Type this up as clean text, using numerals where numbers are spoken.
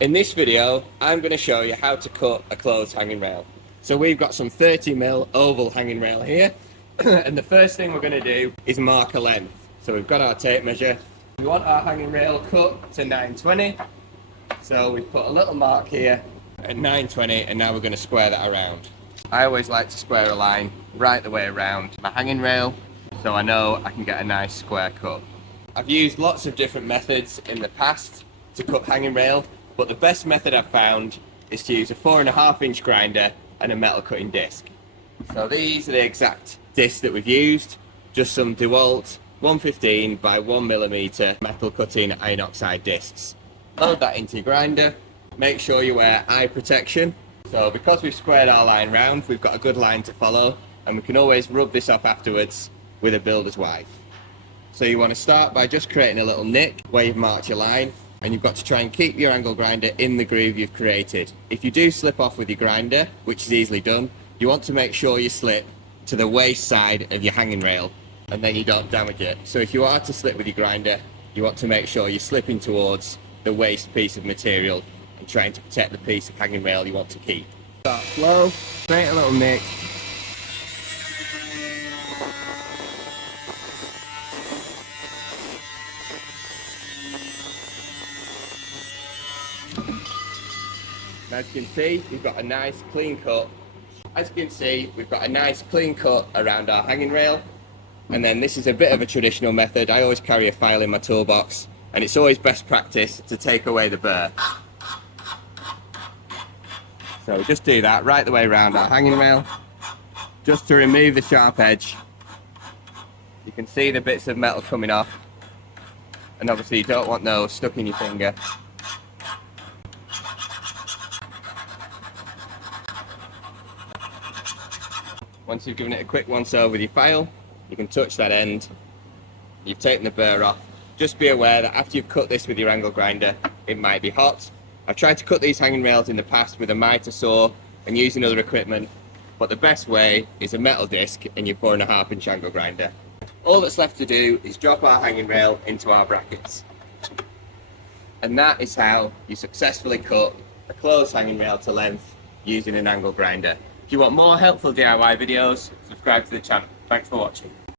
In this video, I'm going to show you how to cut a closed hanging rail. So we've got some 30mm oval hanging rail here, and the first thing we're going to do is mark a length. So we've got our tape measure. We want our hanging rail cut to 920, so we've put a little mark here at 920, and now we're going to square that around. I always like to square a line right the way around my hanging rail, so I know I can get a nice square cut. I've used lots of different methods in the past to cut hanging rail, but the best method I've found is to use a 4.5-inch grinder and a metal cutting disc. So these are the exact discs that we've used, just some DeWalt 115 by 1mm metal cutting iron oxide discs. Load that into your grinder, make sure you wear eye protection. So because we've squared our line round, we've got a good line to follow, and we can always rub this off afterwards with a builder's wipe. So you want to start by just creating a little nick where you've marked your line, and you've got to try and keep your angle grinder in the groove you've created. If you do slip off with your grinder, which is easily done, you want to make sure you slip to the waist side of your hanging rail, and then you don't damage it. So if you are to slip with your grinder, you want to make sure you're slipping towards the waist piece of material and trying to protect the piece of hanging rail you want to keep. Start slow, create a little nick. And as you can see, we've got a nice clean cut. As you can see, we've got a nice clean cut around our hanging rail. And then this is a bit of a traditional method. I always carry a file in my toolbox, and it's always best practice to take away the burr. So just do that right the way around our hanging rail, just to remove the sharp edge. You can see the bits of metal coming off, and obviously you don't want those stuck in your finger. Once you've given it a quick once over with your file, you can touch that end. You've taken the burr off. Just be aware that after you've cut this with your angle grinder, it might be hot. I've tried to cut these hanging rails in the past with a miter saw and using other equipment, but the best way is a metal disc and your 4.5-inch angle grinder. All that's left to do is drop our hanging rail into our brackets. And that is how you successfully cut a closed hanging rail to length using an angle grinder. If you want more helpful DIY videos, subscribe to the channel. Thanks for watching.